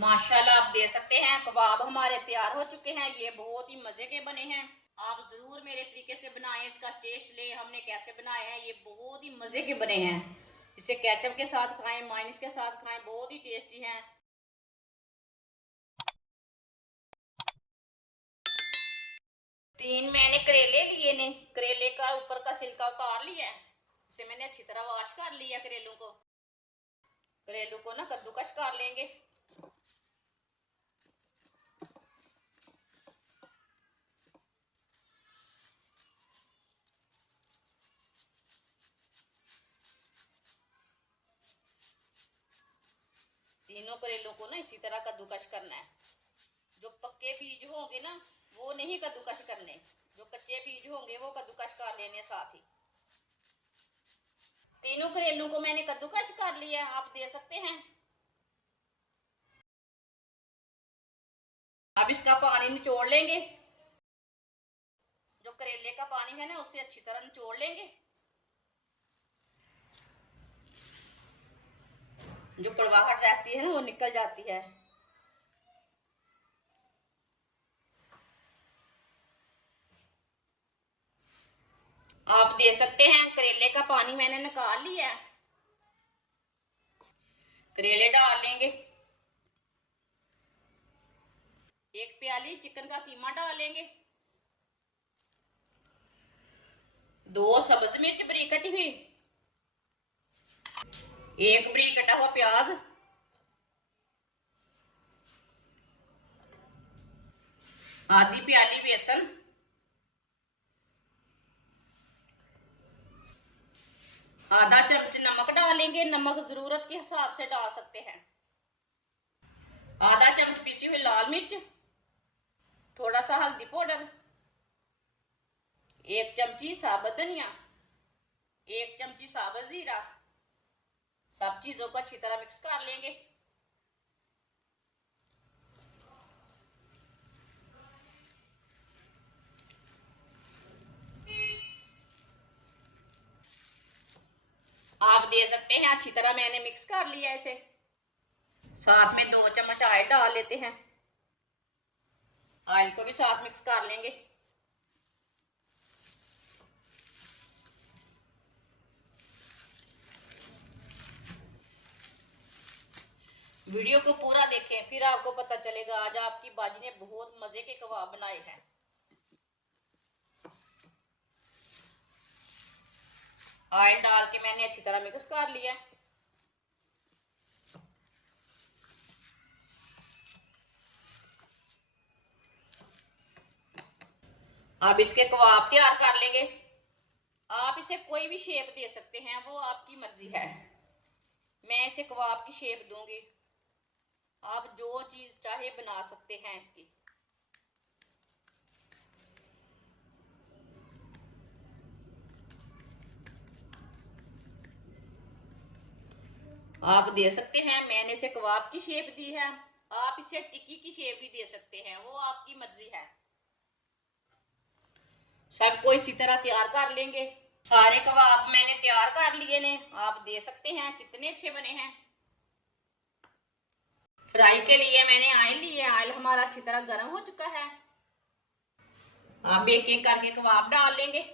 माशाल्लाह आप दे सकते हैं कबाब हमारे तैयार हो चुके हैं। ये बहुत ही मजे के बने हैं। आप जरूर मेरे तरीके से बनाएं, इसका टेस्ट लें हमने कैसे बनाए हैं। ये बहुत ही मजे के बने हैं। इसे केचप के साथ खाएं, मायोनीज के साथ खाएं, बहुत ही टेस्टी हैं। 3 मैंने करेले लिए ने। करेले का ऊपर का छिलका उतार लिया है। इसे मैंने अच्छी तरह वॉश कर लिया। करेलों को ना कद्दूकस कर लेंगे। तीनों करेलों को ना इसी तरह कद्दूकस करना है। जो पक्के बीज होंगे ना वो नहीं कद्दूकस करने, जो कच्चे बीज होंगे वो कद्दूकस कर लेने साथ ही। तीनों करेलों को मैंने कद्दूकस कर लिया, आप दे सकते हैं। अब इसका पानी निचोड़ लेंगे। जो करेले का पानी है ना उसे अच्छी तरह निचोड़ लेंगे। जो कड़वाहट रहती है ना वो निकल जाती है। आप दे सकते हैं। करेले का पानी मैंने निकाल लिया है। करेले डाल लेंगे। 1 प्याली चिकन का कीमा डालेंगे। 2 सब्ज मिर्च बारीक कटी हुई। 1 बारीक कटा हुआ प्याज। आधी प्याली बेसन। आधा चम्मच नमक डालेंगे। नमक जरूरत के हिसाब से डाल सकते हैं। आधा चम्मच पिसी हुई लाल मिर्च। थोड़ा सा हल्दी पाउडर। 1 चमची साबुत धनिया। 1 चमची साबुत जीरा। सब चीजों को अच्छी तरह मिक्स कर लेंगे। आप दे सकते हैं। अच्छी तरह मैंने मिक्स कर लिया इसे। साथ में 2 चम्मच ऑयल डाल लेते हैं। ऑयल को भी साथ मिक्स कर लेंगे। वीडियो को पूरा देखें फिर आपको पता चलेगा। आज आपकी बाजी ने बहुत मजे के कबाब बनाए हैं। ऑयल डाल के मैंने अच्छी तरह मिक्स कर लिया। अब इसके कबाब तैयार कर लेंगे। आप इसे कोई भी शेप दे सकते हैं, वो आपकी मर्जी है। मैं इसे कबाब की शेप दूंगी। आप जो चीज चाहे बना सकते हैं इसकी। आप दे सकते हैं। मैंने इसे कबाब की शेप दी है। आप इसे टिक्की की शेप भी दे सकते हैं, वो आपकी मर्जी है। सबको इसी तरह तैयार कर लेंगे। सारे कबाब मैंने तैयार कर लिए ने। आप दे सकते हैं। कितने अच्छे बने हैं। फ्राई के लिए मैंने ऑयल लिया। ऑयल हमारा अच्छी तरह गर्म हो चुका है। आप एक एक करके कबाब डाल लेंगे।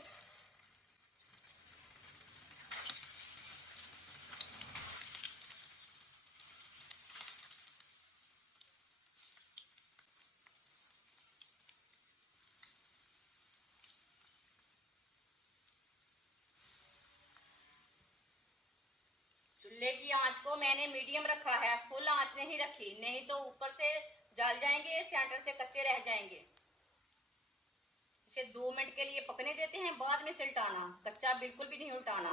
चूल्हे की आंच को मैंने मीडियम रखा है, फुल आंच नहीं रखी, नहीं तो ऊपर से जल जाएंगे, सेंटर से कच्चे रह जाएंगे। इसे 2 मिनट के लिए पकने देते हैं, बाद में से उल्टाना। कच्चा बिल्कुल भी नहीं उल्टाना।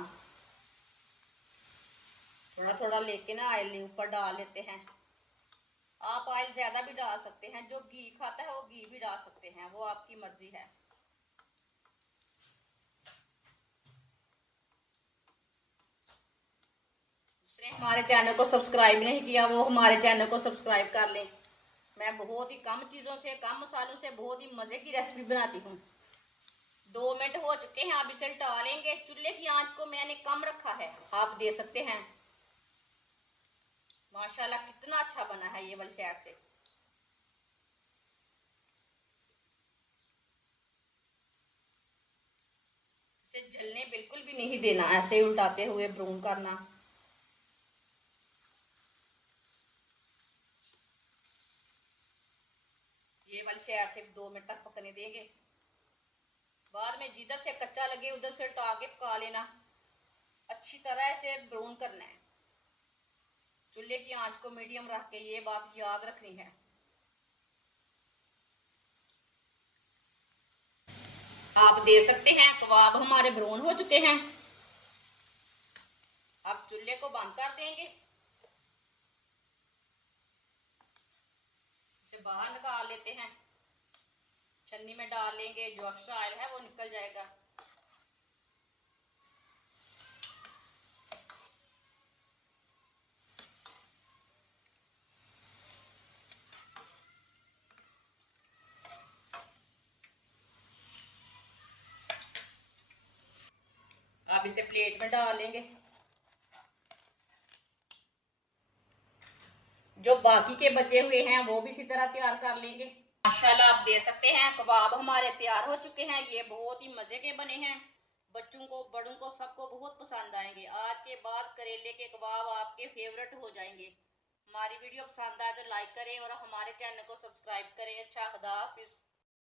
थोड़ा थोड़ा लेके ना ऑयल ऊपर डाल लेते हैं। आप ऑयल ज्यादा भी डाल सकते हैं। जो घी खाता है वो घी भी डाल सकते हैं, वो आपकी मर्जी है। जिसने हमारे चैनल को सब्सक्राइब नहीं किया वो हमारे चैनल को सब्सक्राइब कर लें। मैं बहुत ही कम चीज़ों से, कम मसालों से बहुत ही मज़े की रेसिपी बनाती हूँ। 2 मिनट हो चुके हैं। आप इसे उल्टा लेंगे। चूल्हे की आंच को मैंने कम रखा है, आप दे सकते हैं। माशाल्लाह कितना अच्छा बना है ये वाली साइड से। इसे जलने बिल्कुल भी नहीं देना, ऐसे ही उल्टाते हुए ब्राउन करना। ये वाली साइड से 2 मिनट तक पकने देंगे। बाद में जिधर से कच्चा लगे उधर से उल्टा के पका लेना। अच्छी तरह से ब्राउन करना है। चूल्हे की आंच को मीडियम रख के ये बात याद रखनी है। आप देख सकते हैं कबाब हमारे ब्राउन हो चुके हैं। अब चूल्हे को बंद कर देंगे। इसे बाहर निकाल लेते हैं। छन्नी में डाल लेंगे, जो एक्स्ट्रा ऑयल है वो निकल जाएगा। अब इसे प्लेट में डाल लेंगे। जो बाकी के बचे हुए हैं वो भी इसी तरह तैयार कर लेंगे। माशाल्लाह आप देख सकते हैं कबाब हमारे तैयार हो चुके हैं। ये बहुत ही मजे के बने हैं। बच्चों को बड़ों को सबको बहुत पसंद आएंगे। आज के बाद करेले के कबाब आपके फेवरेट हो जाएंगे। हमारी वीडियो पसंद आए तो लाइक करें और हमारे चैनल को सब्सक्राइब करें। अच्छा, खुदा हाफिज।